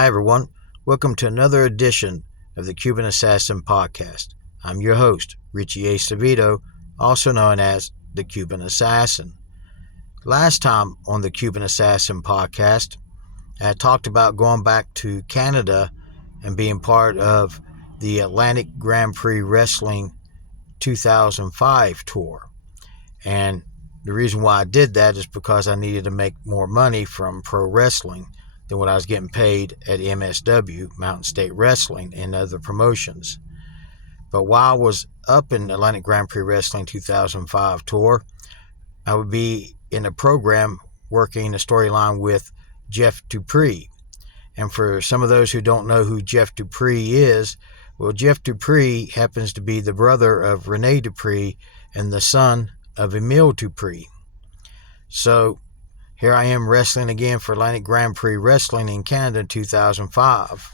Hi everyone, welcome to another edition of the Cuban Assassin Podcast. I'm your host, Richie A. Savito, also known as the Cuban Assassin. Last time on the Cuban Assassin Podcast, I talked about going back to Canada and being part of the Atlantic Grand Prix Wrestling 2005 tour. And the reason why I did that is because I needed to make more money from pro wrestling than what I was getting paid at MSW, Mountain State Wrestling, and other promotions. But while I was up in Atlantic Grand Prix Wrestling 2005 tour, I would be in a program working a storyline with Jeff Dupree. And for some of those who don't know who Jeff Dupree is, well, Jeff Dupree happens to be the brother of Rene Dupree and the son of Emile Dupree. So here I am wrestling again for Atlantic Grand Prix Wrestling in Canada in 2005.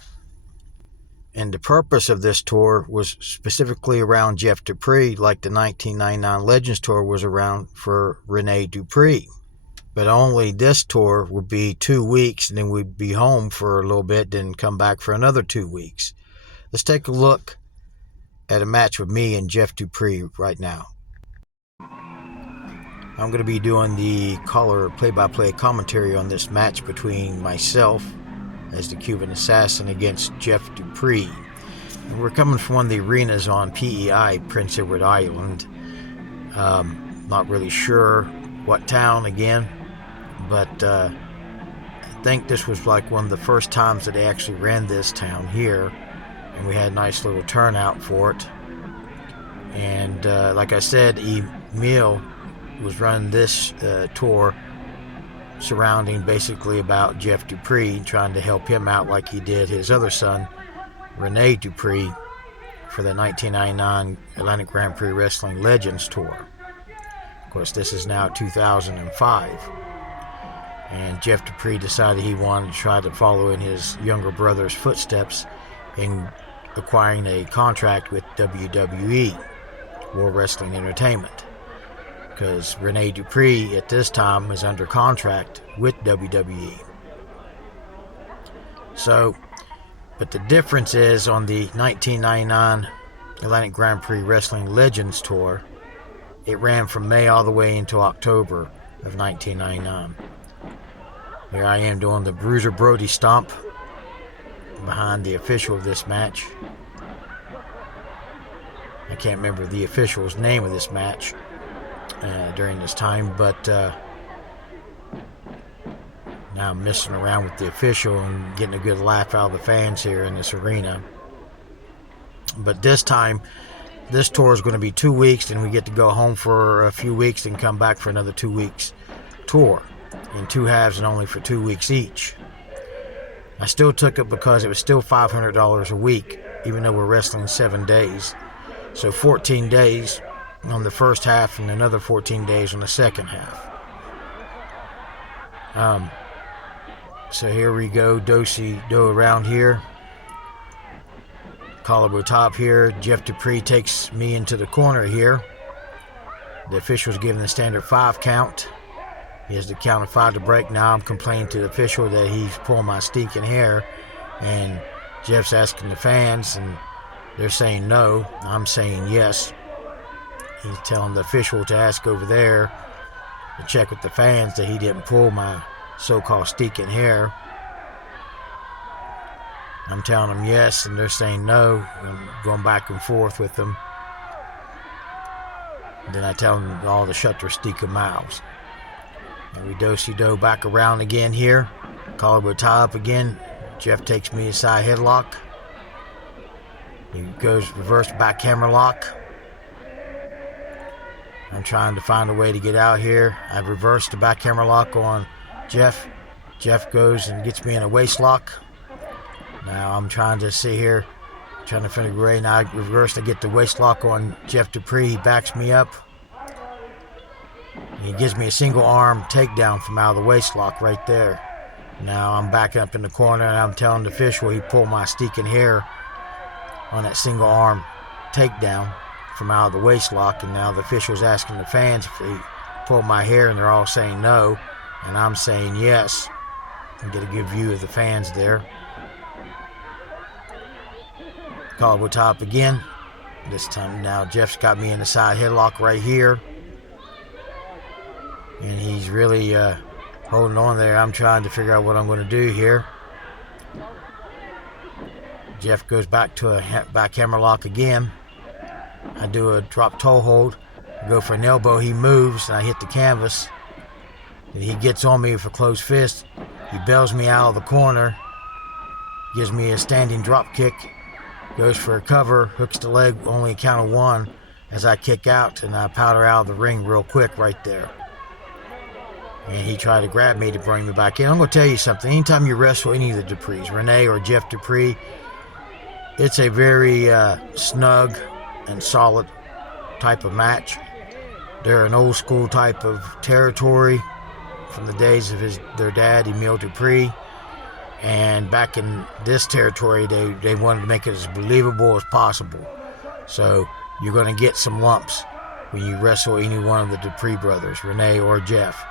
And the purpose of this tour was specifically around Jeff Dupree, like the 1999 Legends Tour was around for Rene Dupree. But only this tour would be 2 weeks, and then we'd be home for a little bit, then come back for another 2 weeks. Let's take a look at a match with me and Jeff Dupree right now. I'm going to be doing the color play-by-play commentary on this match between myself as the Cuban Assassin against Jeff Dupree. And we're coming from one of the arenas on PEI, Prince Edward Island. Not really sure what town again, but I think this was like one of the first times that they actually ran this town here, and we had a nice little turnout for it. And like I said, Emile was running this tour surrounding basically about Jeff Dupree, trying to help him out like he did his other son, Rene Dupree, for the 1999 Atlantic Grand Prix Wrestling Legends Tour. Of course, this is now 2005. And Jeff Dupree decided he wanted to try to follow in his younger brother's footsteps in acquiring a contract with WWE, World Wrestling Entertainment, because Rene Dupree at this time is under contract with WWE. So, but the difference is on the 1999 Atlantic Grand Prix Wrestling Legends Tour, it ran from May all the way into October of 1999. Here I am doing the Bruiser Brody Stomp behind the official of this match. I can't remember the official's name of this match during this time, but now I'm messing around with the official and getting a good laugh out of the fans here in this arena. But this time, this tour is going to be 2 weeks, and we get to go home for a few weeks and come back for another 2 weeks tour in 2 halves and only for 2 weeks each. I still took it because it was still $500 a week, even though we're wrestling 7 days. So 14 days on the first half and another 14 days on the second half. So here we go, do around here. Collarbone top here. Jeff Dupree takes me into the corner here. The official's giving the standard 5 count. He has the count of 5 to break. Now I'm complaining to the official that he's pulling my stinking hair, and Jeff's asking the fans, and they're saying no. I'm saying yes. He's telling the official to ask over there to check with the fans that he didn't pull my so-called stinking hair. I'm telling them yes, and they're saying no. I'm going back and forth with them. And then I tell them all to shut their stinking mouths. And we do back around again here. Collarbone tie up again. Jeff takes me inside headlock. He goes reverse back hammer lock. I'm trying to find a way to get out here. I've reversed the back hammer lock on Jeff. Jeff goes and gets me in a waist lock. Now I'm trying to sit here, trying to figure a way. Now I reverse to get the waist lock on Jeff Dupree. He backs me up. He gives me a single arm takedown from out of the waist lock right there. Now I'm backing up in the corner, and I'm telling the official he pulled my stinking hair on that single arm takedown from out of the waist lock. And now the official's asking the fans if he pulled my hair, and they're all saying no, and I'm saying yes. And get a good view of the fans there. Collarbone top again. This time now Jeff's got me in the side headlock right here. And he's really holding on there. I'm trying to figure out what I'm going to do here. Jeff goes back to a back hammerlock again. I do a drop toe hold. I go for an elbow. He moves, and I hit the canvas. And he gets on me with a closed fist. He bails me out of the corner. Gives me a standing drop kick. Goes for a cover. Hooks the leg, only a count of one as I kick out, and I powder out of the ring real quick right there. And he tried to grab me to bring me back in. I'm going to tell you something. Anytime you wrestle any of the Duprees, Renee or Jeff Dupree, it's a very snug and solid type of match. They're an old school type of territory from the days of their dad, Emile Dupree. And back in this territory, they wanted to make it as believable as possible. So you're going to get some lumps when you wrestle any one of the Dupree brothers, Renee or Jeff.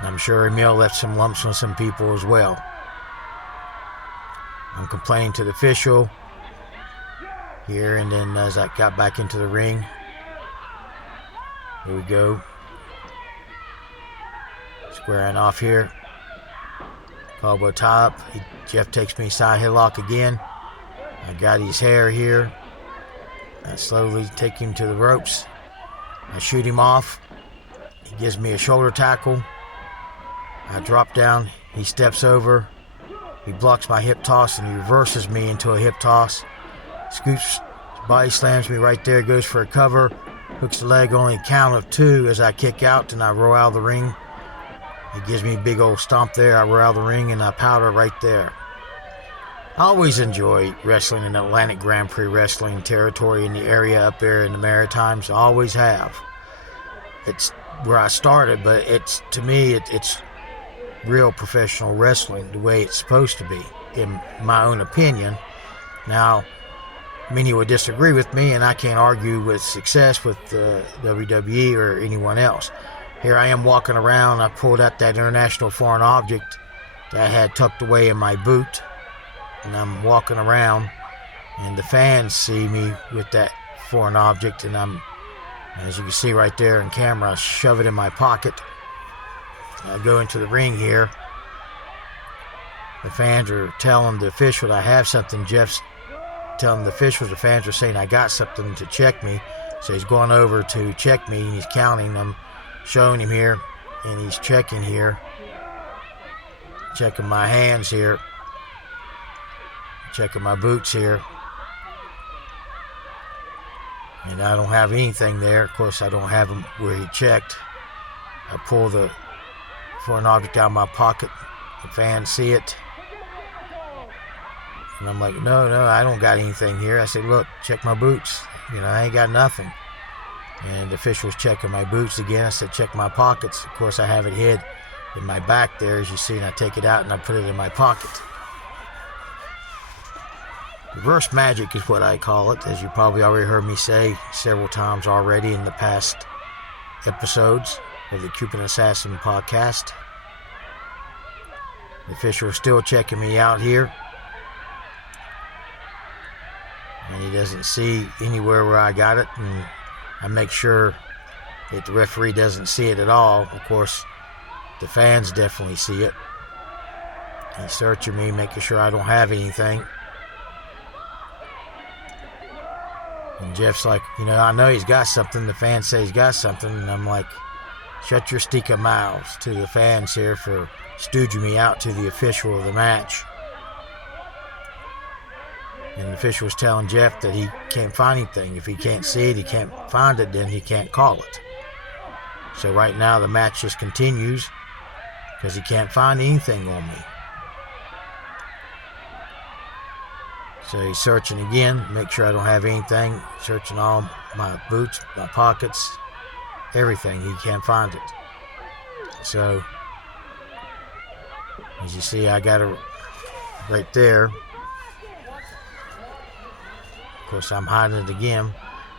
I'm sure Emile left some lumps on some people as well. I'm complaining to the official here, and then as I got back into the ring, here we go. Squaring off here. Elbow top. Jeff takes me side headlock again. I got his hair here. I slowly take him to the ropes. I shoot him off. He gives me a shoulder tackle. I drop down. He steps over. He blocks my hip toss and he reverses me into a hip toss. Scoops, body slams me right there. Goes for a cover. Hooks the leg, only a count of two as I kick out and I roll out of the ring. He gives me a big old stomp there. I roll out of the ring and I powder right there. I always enjoy wrestling in Atlantic Grand Prix wrestling territory in the area up there in the Maritimes. I always have. It's where I started, but to me it's real professional wrestling the way it's supposed to be, in my own opinion. Now, many would disagree with me, and I can't argue with success with WWE or anyone else. Here I am walking around. I pulled out that international foreign object that I had tucked away in my boot, and I'm walking around, and the fans see me with that foreign object, and as you can see right there in camera, I shove it in my pocket. I go into the ring here. The fans are telling the official that I have something. Jeff's telling the officials, the fans are saying I got something to check me. So he's going over to check me and he's counting. I'm showing him here and he's checking here. Checking my hands here. Checking my boots here. And I don't have anything there. Of course, I don't have them where he checked. I pull the foreign object out of my pocket. The fans see it. And I'm like, no, I don't got anything here. I said, look, check my boots. I ain't got nothing. And the official was checking my boots again. I said, check my pockets. Of course, I have it hid in my back there, as you see, and I take it out and I put it in my pocket. Reverse magic is what I call it, as you probably already heard me say several times already in the past episodes of the Cuban Assassin podcast. The official is still checking me out here. And he doesn't see anywhere where I got it. And I make sure that the referee doesn't see it at all. Of course, the fans definitely see it. He's searching me, making sure I don't have anything. And Jeff's like, I know he's got something. The fans say he's got something. And I'm like, shut your stinking mouths to the fans here for stooging me out to the official of the match. And the official was telling Jeff that he can't find anything. If he can't see it, he can't find it, then he can't call it. So right now the match just continues because he can't find anything on me. So he's searching again, make sure I don't have anything. Searching all my boots, my pockets, everything. He can't find it. So, as you see, I got it right there. Of course, I'm hiding it again,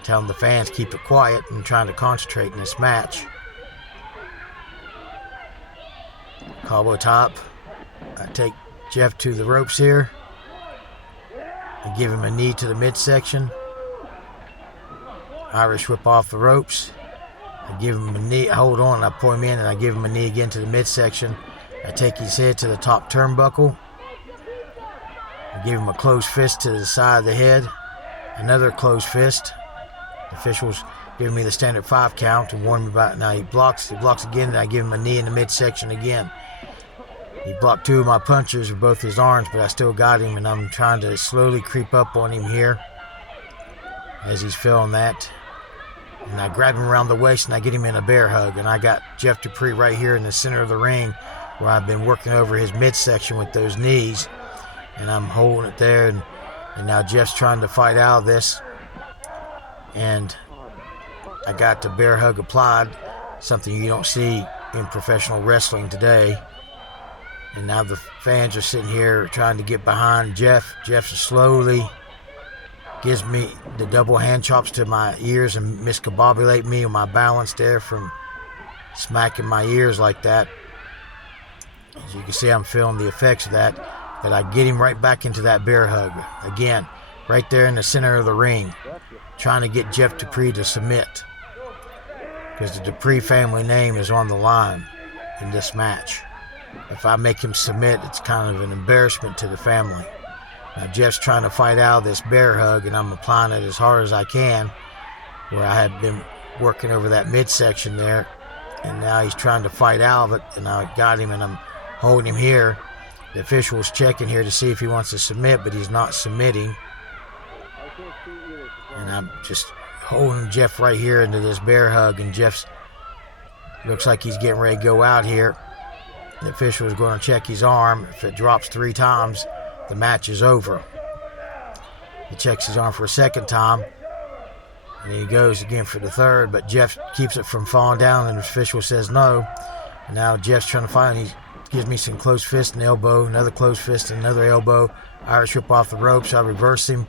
telling the fans keep it quiet and trying to concentrate in this match. Elbow top. I take Jeff to the ropes here. I give him a knee to the midsection. Irish whip off the ropes. I give him a knee, I hold on, and I pull him in, and I give him a knee again to the midsection. I take his head to the top turnbuckle. I give him a closed fist to the side of the head. Another closed fist. The officials giving me the standard 5 count to warn me about it. Now he blocks again, and I give him a knee in the midsection again. He blocked 2 of my punches with both his arms, but I still got him, and I'm trying to slowly creep up on him here as he's feeling that. And I grab him around the waist, and I get him in a bear hug. And I got Jeff Dupree right here in the center of the ring, where I've been working over his midsection with those knees. And I'm holding it there, and now Jeff's trying to fight out of this. And I got the bear hug applied, something you don't see in professional wrestling today. And now the fans are sitting here trying to get behind Jeff. Jeff slowly gives me the double hand chops to my ears and miscombobulate me with my balance there from smacking my ears like that. As you can see, I'm feeling the effects of that. But I get him right back into that bear hug. Again, right there in the center of the ring, trying to get Jeff Dupree to submit. Because the Dupree family name is on the line in this match. If I make him submit, it's kind of an embarrassment to the family. Now Jeff's trying to fight out of this bear hug, and I'm applying it as hard as I can, where I had been working over that midsection there, and now he's trying to fight out of it, and I got him, and I'm holding him here. The official's checking here to see if he wants to submit, but he's not submitting. And I'm just holding Jeff right here into this bear hug, and Jeff's looks like he's getting ready to go out here. The official is going to check his arm. If it drops 3 times, the match is over. He checks his arm for a second time, and he goes again for the third, but Jeff keeps it from falling down, and the official says no. And now Jeff's trying to fight, and he gives me some close fist and elbow, another close fist and another elbow. Irish whip off the ropes. I reverse him.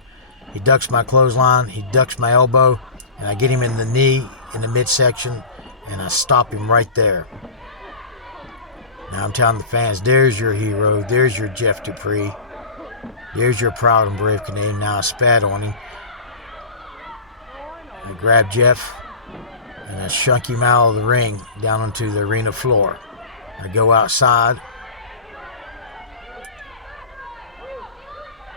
He ducks my clothesline. He ducks my elbow, and I get him in the knee in the midsection, and I stop him right there. Now I'm telling the fans, there's your hero. There's your Jeff Dupree. There's your proud and brave Canadian. Now I spat on him. I grab Jeff, and I shunk him out of the ring down onto the arena floor. I go outside.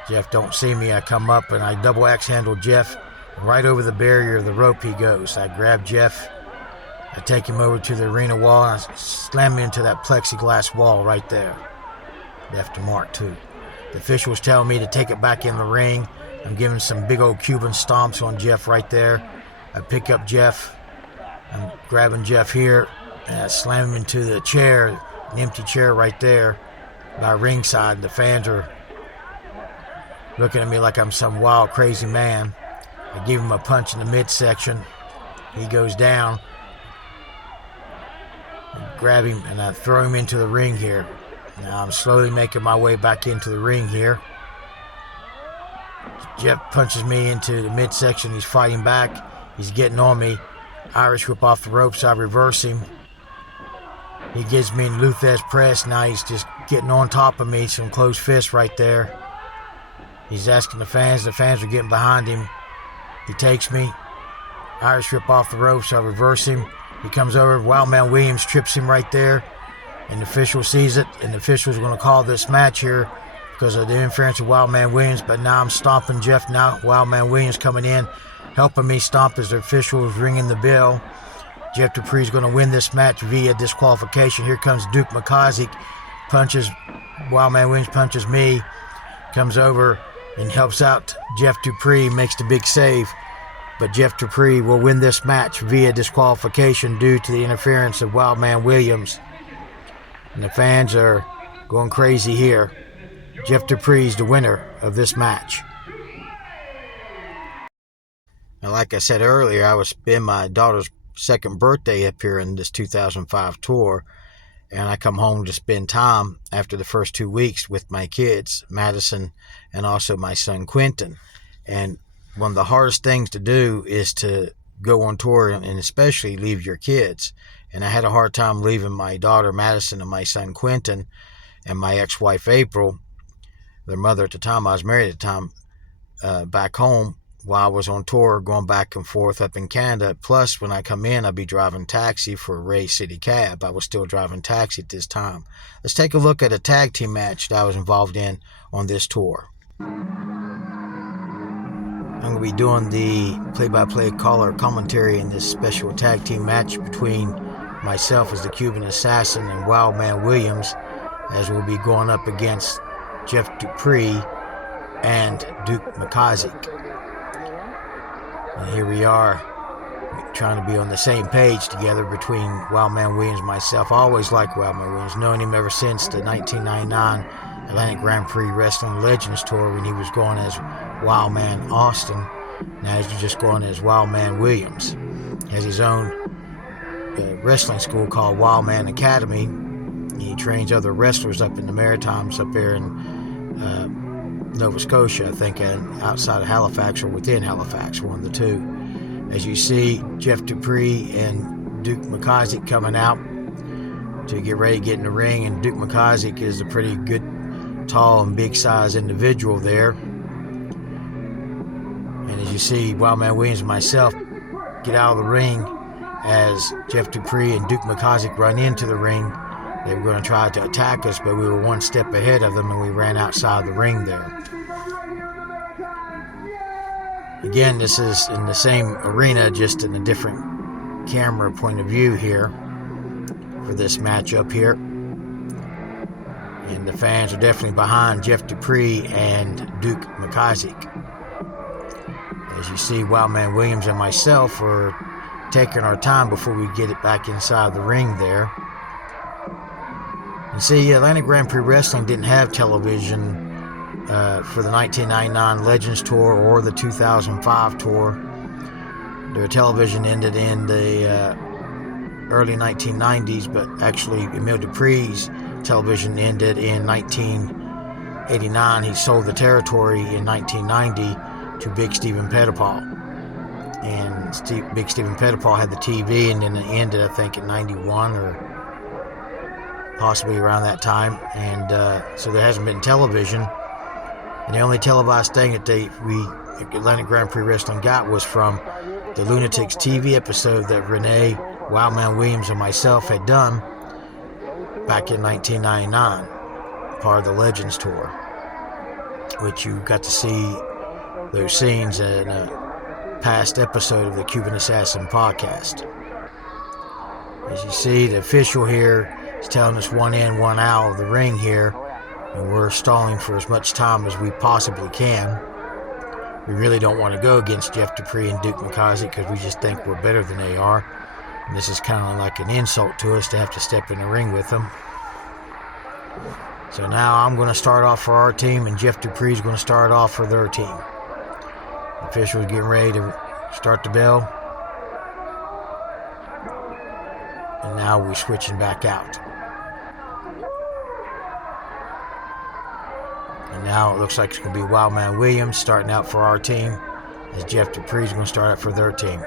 Jeff don't see me. I come up, and I double axe handle Jeff. Right over the barrier of the rope he goes. I grab Jeff. I take him over to the arena wall, and I slam him into that plexiglass wall right there. Left a mark, too. The official was telling me to take it back in the ring. I'm giving some big old Cuban stomps on Jeff right there. I pick up Jeff. I'm grabbing Jeff here, and I slam him into the chair, an empty chair right there by ringside. The fans are looking at me like I'm some wild, crazy man. I give him a punch in the midsection. He goes down. I grab him, and I throw him into the ring here. Now I'm slowly making my way back into the ring here. Jeff punches me into the midsection. He's fighting back. He's getting on me. Irish whip off the ropes. I reverse him. He gives me a Luthez press. Now he's just getting on top of me. Some close fists right there. He's asking the fans. The fans are getting behind him. He takes me. Irish whip off the ropes. I reverse him. He comes over. Wildman Williams trips him right there. And the official sees it. And the official's going to call this match here because of the interference of Wildman Williams. But now I'm stomping Jeff now. Wildman Williams coming in, helping me stomp as the official is ringing the bell. Jeff Dupree is going to win this match via disqualification. Here comes Duke McCosick. Punches. Wildman Williams punches me. Comes over and helps out Jeff Dupree. Makes the big save. But Jeff Dupree will win this match via disqualification due to the interference of Wildman Williams. And the fans are going crazy here. Jeff Dupree is the winner of this match. Now, like I said earlier, I was spending my daughter's second birthday up here in this 2005 tour. And I come home to spend time after the first 2 weeks with my kids, Madison, and also my son, Quentin. And one of the hardest things to do is to go on tour and especially leave your kids. And I had a hard time leaving my daughter, Madison, and my son, Quentin, and my ex-wife, April, their mother at the time. I was married at the time. back home while I was on tour, going back and forth up in Canada. Plus, when I come in, I'd be driving taxi for Ray City Cab. I was still driving taxi at this time. Let's take a look at a tag team match that I was involved in on this tour. I'm going to be doing the play-by-play caller commentary in this special tag team match between myself as the Cuban Assassin and Wildman Williams, as we'll be going up against Jeff Dupree and Duke McCozick. And here we are, trying to be on the same page together between Wildman Williams and myself. I always liked Wildman Williams, known him ever since the 1999 Atlantic Grand Prix Wrestling Legends Tour when he was going as Wildman Austin. Now he's just going as Wildman Williams. He has his own wrestling school called Wildman Academy. He trains other wrestlers up in the Maritimes up there in Nova Scotia, I think, outside of Halifax or within Halifax, one of the two. As you see, Jeff Dupree and Duke McCozick coming out to get ready to get in the ring, and Duke McCozick is a pretty good, tall and big size individual there. And as you see, Wildman Williams and myself get out of the ring as Jeff Dupree and Duke McCozick run into the ring. They were going to try to attack us, but we were one step ahead of them and we ran outside the ring there. Again, this is in the same arena, just in a different camera point of view here for this matchup here. And the fans are definitely behind Jeff Dupree and Duke McCozick. As you see, Wildman Williams and myself are taking our time before we get it back inside the ring there. You see, Atlantic Grand Prix Wrestling didn't have television for the 1999 Legends Tour or the 2005 tour. Their television ended in the early 1990s, but actually Emile Dupree's television ended in 1989. He sold the territory in 1990 to Big Stephen Pettipaw. And Big Stephen Pettipaw had the TV, and then it ended, I think, in 91 or possibly around that time. And so there hasn't been television. And the only televised thing that Atlantic Grand Prix Wrestling got was from the Lunatics TV episode that Renee, Wildman Williams, and myself had done back in 1999, part of the Legends Tour, which you got to see those scenes in a past episode of the Cuban Assassin podcast. As you see, the official here is telling us one in, one out of the ring here, and we're stalling for as much time as we possibly can. We really don't want to go against Jeff Dupree and Duke McCozick because we just think we're better than they are. And this is kind of like an insult to us to have to step in the ring with them. So now I'm going to start off for our team, and Jeff Dupree is going to start off for their team. The official is getting ready to start the bell. And now we're switching back out. And now it looks like it's going to be Wildman Williams starting out for our team, as Jeff Dupree is going to start out for their team.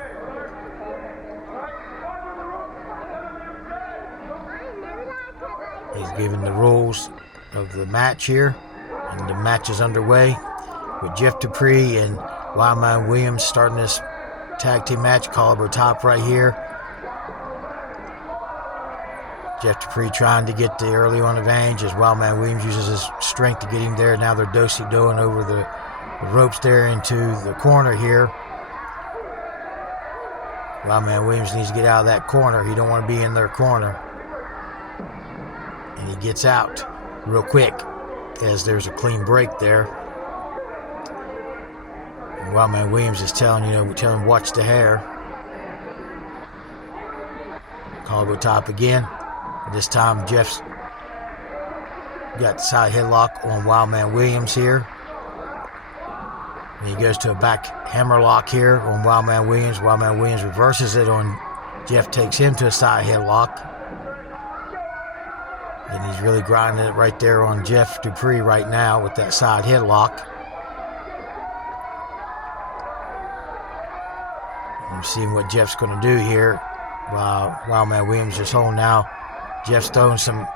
He's given the rules of the match here, and the match is underway with Jeff Dupree and Wildman Williams starting this tag team match. Collarbone top right here. Jeff Dupree trying to get the early on advantage as Wildman Williams uses his strength to get him there. Now they're do-si-doing over the ropes there into the corner here. Wildman Williams needs to get out of that corner. He don't want to be in their corner. And he gets out real quick as there's a clean break there. And Wildman Williams is telling him, watch the hair. Collarbone top again. This time Jeff's got the side headlock on Wildman Williams here. And he goes to a back hammer lock here on Wildman Williams. Wildman Williams reverses it on Jeff, takes him to a side headlock. And he's really grinding it right there on Jeff Dupree right now with that side headlock. I'm seeing what Jeff's going to do here. While Wildman Williams is holding now. Jeff's throwing some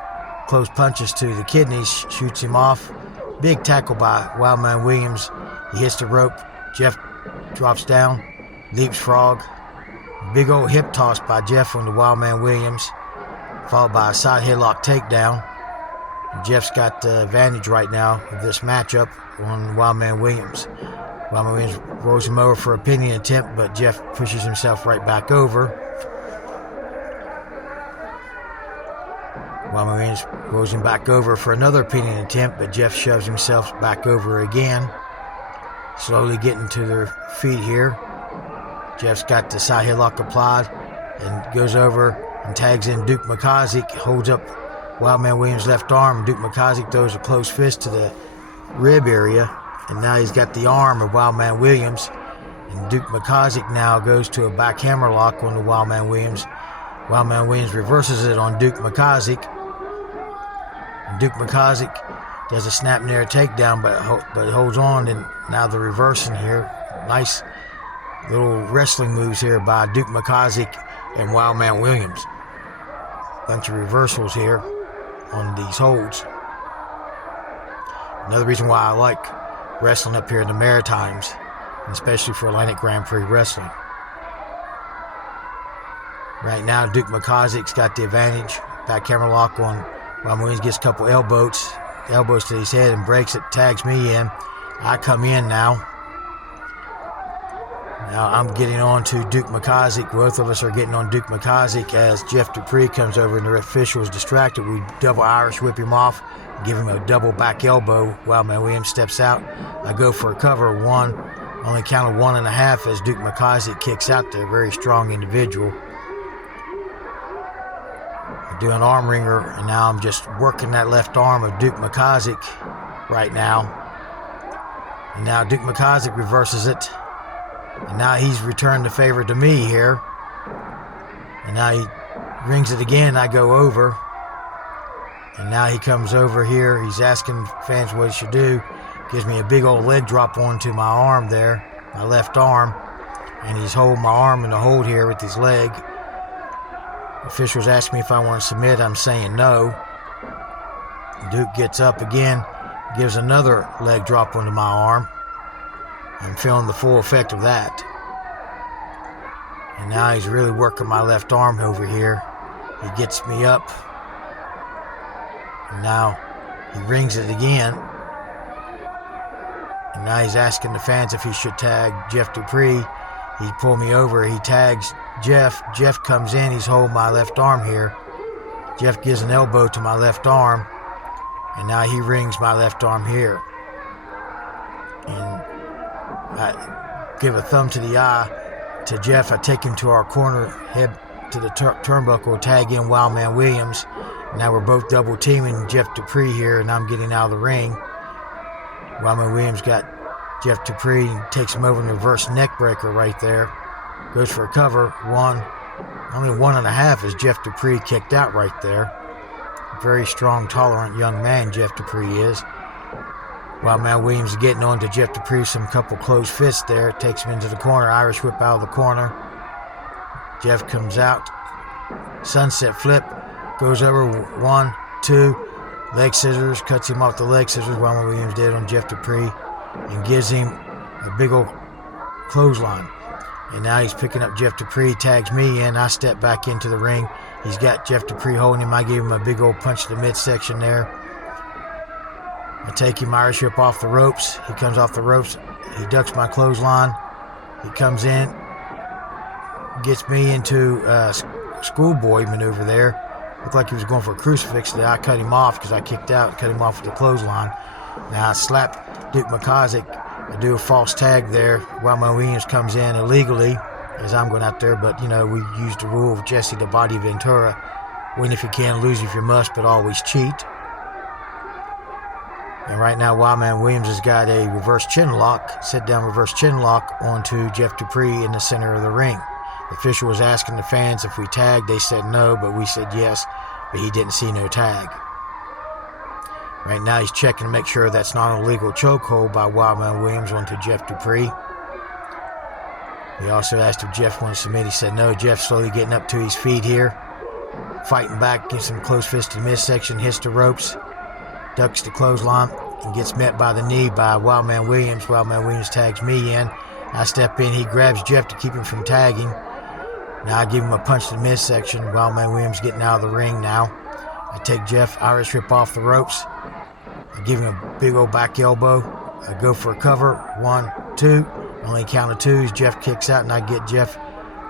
close punches to the kidneys, shoots him off. Big tackle by Wildman Williams He hits the rope. Jeff drops down, leapfrog. Big old hip toss by Jeff on the Wildman Williams, followed by a side headlock takedown. Jeff's got the advantage right now of this matchup on Wildman Williams. Wildman Williams rolls him over for a pinning attempt, but Jeff pushes himself right back over. Wildman Williams rolls him back over for another pinning attempt, but Jeff shoves himself back over again. Slowly getting to their feet here. Jeff's got the side headlock applied and goes over and tags in Duke McCossick, holds up Wildman Williams' left arm. Duke McCossick throws a closed fist to the rib area, and now he's got the arm of Wildman Williams. And Duke McCossick now goes to a back hammer lock on the Wildman Williams. Wildman Williams reverses it on Duke McCossick. And Duke McCossick does a snap near takedown, but holds on, and now the reversing here. Nice little wrestling moves here by Duke McCossick and Wildman Williams. Bunch of reversals here on these holds. Another reason why I like wrestling up here in the Maritimes, especially for Atlantic Grand Prix wrestling. Right now, Duke McCossick's got the advantage. Back hammer lock on Wildman Williams, gets a couple elbows to his head and breaks it, tags me in. I come in now. Now I'm getting on to Duke McCossick. Both of us are getting on Duke McCossick as Jeff Dupree comes over and the official is distracted. We double Irish whip him off, give him a double back elbow. Wildman Williams steps out. I go for a cover. One, only counted 1.5 as Duke McCossick kicks out there. Very strong individual. I do an arm wringer, and now I'm just working that left arm of Duke McCossick right now. And now Duke McCossick reverses it. And now he's returned the favor to me here. And now he rings it again. I go over. And now he comes over here. He's asking fans what he should do. Gives me a big old leg drop onto my arm there, my left arm. And he's holding my arm in the hold here with his leg. Officials ask me if I want to submit. I'm saying no. Duke gets up again. Gives another leg drop onto my arm. I'm feeling the full effect of that. And now he's really working my left arm over here. He gets me up. And now he rings it again. And now he's asking the fans if he should tag Jeff Dupree. He pulled me over. He tags Jeff. Jeff comes in. He's holding my left arm here. Jeff gives an elbow to my left arm. And now he rings my left arm here. And I give a thumb to the eye to Jeff. I take him to our corner, head to the turnbuckle, tag in Wildman Williams. Now we're both double teaming Jeff Dupree here, and I'm getting out of the ring. Wildman Williams got Jeff Dupree and takes him over in the reverse neck breaker right there. Goes for a cover. Only 1.5 as Jeff Dupree kicked out right there. Very strong, tolerant young man Jeff Dupree is. Wildman Williams is getting on to Jeff Dupree, some couple closed fists there. Takes him into the corner. Irish whip out of the corner. Jeff comes out. Sunset flip. Goes over 1, 2. Leg scissors. Cuts him off the leg scissors. Wildman Williams did on Jeff Dupree. And gives him a big old clothesline. And now he's picking up Jeff Dupree. Tags me in. I step back into the ring. He's got Jeff Dupree holding him. I gave him a big old punch to the midsection there. I take him, Irish whip off the ropes. He comes off the ropes. He ducks my clothesline. He comes in. Gets me into a schoolboy maneuver there. Looked like he was going for a crucifix there. I cut him off because I kicked out and cut him off with the clothesline. Now I slap Duke McCossick. I do a false tag there. Wildman Williams comes in illegally as I'm going out there. But, you know, we use the rule of Jesse the Body Ventura. Win if you can, lose if you must, but always cheat. And right now, Wildman Williams has got a reverse chin lock, sit-down reverse chin lock onto Jeff Dupree in the center of the ring. The official was asking the fans if we tagged. They said no, but we said yes, but he didn't see no tag. Right now, he's checking to make sure that's not an illegal chokehold by Wildman Williams onto Jeff Dupree. He also asked if Jeff wanted to submit. He said no. Jeff slowly getting up to his feet here, fighting back, gets some close fist to the midsection, hits the ropes. Ducks the clothesline, and gets met by the knee by Wildman Williams. Wildman Williams tags me in. I step in. He grabs Jeff to keep him from tagging. Now I give him a punch to the midsection. Wildman Williams getting out of the ring now. I take Jeff, Irish whip off the ropes. I give him a big old back elbow. I go for a cover. 1, 2. Only count of 2s. Jeff kicks out, and I get Jeff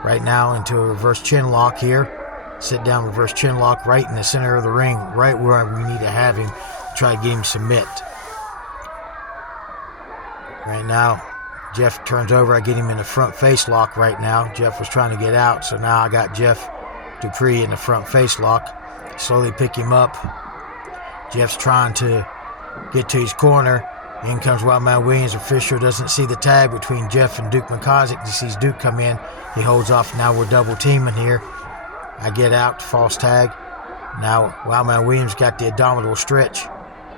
right now into a reverse chin lock here. Sit down, reverse chin lock right in the center of the ring, right where we need to have him to try to get him submit. Right now, Jeff turns over. I get him in the front face lock right now. Jeff was trying to get out, so now I got Jeff Dupree in the front face lock. Slowly pick him up. Jeff's trying to get to his corner. In comes Wildman Williams. Official doesn't see the tag between Jeff and Duke McCosick. He sees Duke come in. He holds off. Now we're double teaming here. I get out, false tag. Now Wildman Williams got the abdominal stretch,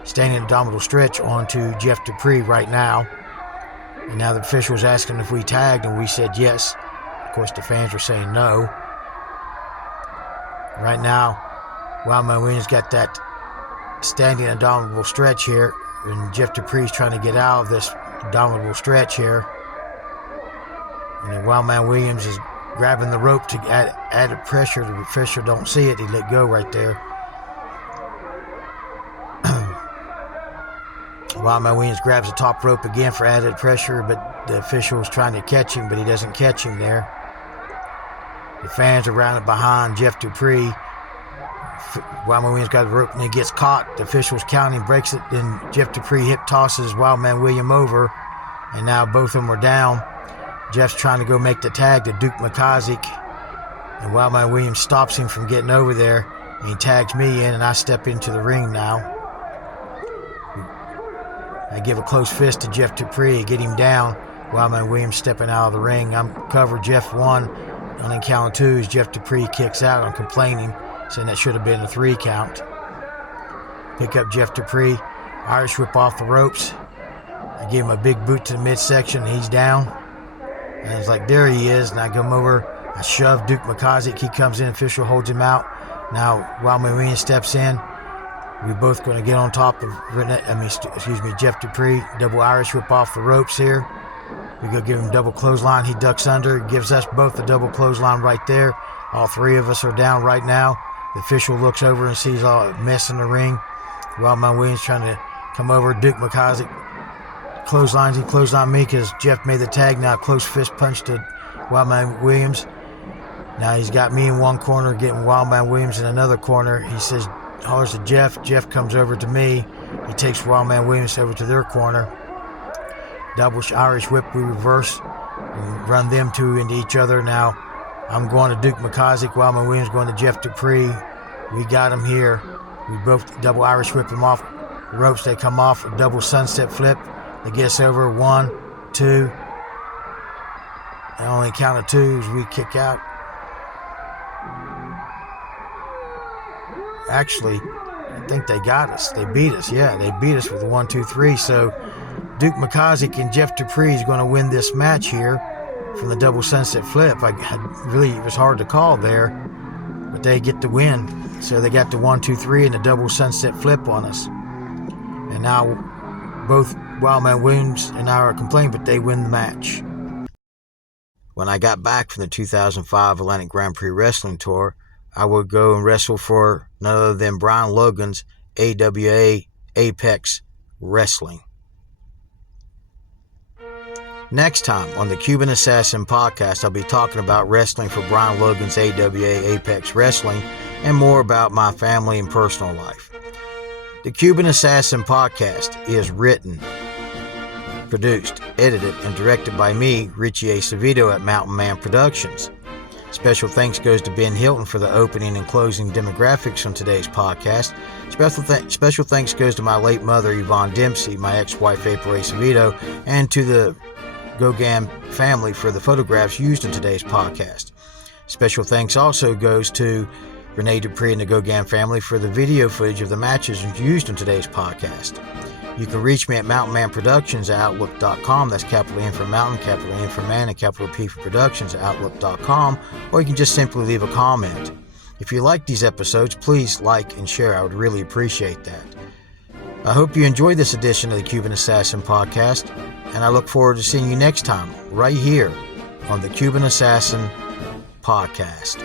standing abdominal stretch onto Jeff Dupree right now. And now the official was asking if we tagged, and we said yes. Of course, the fans were saying no. Right now, Wildman Williams got that standing abdominal stretch here, and Jeff Dupree's trying to get out of this abdominal stretch here. And then Wildman Williams is grabbing the rope to add pressure. The official don't see it. He let go right there. Wildman Williams grabs the top rope again for added pressure, but the official is trying to catch him, but he doesn't catch him there. The fans are rounded behind Jeff Dupree. Wildman Williams got the rope and he gets caught. The official's counting, breaks it, then Jeff Dupree hip tosses Wildman Williams over, and now both of them are down. Jeff's trying to go make the tag to Duke McCosick, and Wildman Williams stops him from getting over there, and he tags me in, and I step into the ring now. I give a close fist to Jeff Dupree, get him down. Wildman Williams stepping out of the ring. I'm covered. Jeff 1 on the count of 2s. Jeff Dupree kicks out. I'm complaining, saying that should have been a 3 count. Pick up Jeff Dupree, Irish whip off the ropes. I give him a big boot to the midsection. He's down. And it's like, there he is. And I come over. I shove Duke McCosick. He comes in. Official holds him out. Now Wildman Williams steps in. We're both going to get on top of Jeff Dupree. Double Irish whip off the ropes here. We go give him double clothesline. He ducks under. Gives us both the double clothesline right there. All 3 of us are down right now. The official looks over and sees all a mess in the ring. Wildman Williams trying to come over. Duke McCosick clotheslines. He clotheslined me because Jeff made the tag. Now close fist punch to Wildman Williams. Now he's got me in one corner, getting Wildman Williams in another corner. He says, hollers to Jeff. Jeff comes over to me. He takes Wildman Williams over to their corner. Double Irish whip. We reverse and run them two into each other. Now I'm going to Duke McCosick. Wildman Williams going to Jeff Dupree. We got him here. We both double Irish whip him off the ropes. They come off. A double sunset flip. They get us over. 1, 2. And only count of 2s. We kick out. Actually, I think they got us. They beat us. Yeah, they beat us with a 1, 2, 3. So Duke McCosick and Jeff Dupree is going to win this match here from the double sunset flip. It was hard to call there, but they get the win. So they got the 1, 2, 3 and the double sunset flip on us. And now both Wildman Williams and I are complaining, but they win the match. When I got back from the 2005 Atlantic Grand Prix Wrestling Tour, I would go and wrestle for none other than Brian Logan's AWA Apex Wrestling. Next time on the Cuban Assassin podcast, I'll be talking about wrestling for Brian Logan's AWA Apex Wrestling and more about my family and personal life. The Cuban Assassin podcast is written, produced, edited, and directed by me, Richie Acevedo at Mountain Man Productions. Special thanks goes to Ben Hilton for the opening and closing demographics on today's podcast. Special thanks goes to my late mother, Yvonne Dempsey, my ex-wife, April Acevedo, and to the Gogam family for the photographs used in today's podcast. Special thanks also goes to Renee Dupree and the Gogam family for the video footage of the matches used in today's podcast. You can reach me at Mountain Man Productions at Outlook.com. That's capital N for Mountain, capital M for Man, and capital P for Productions at Outlook.com. Or you can just simply leave a comment. If you like these episodes, please like and share. I would really appreciate that. I hope you enjoyed this edition of the Cuban Assassin Podcast, and I look forward to seeing you next time right here on the Cuban Assassin Podcast.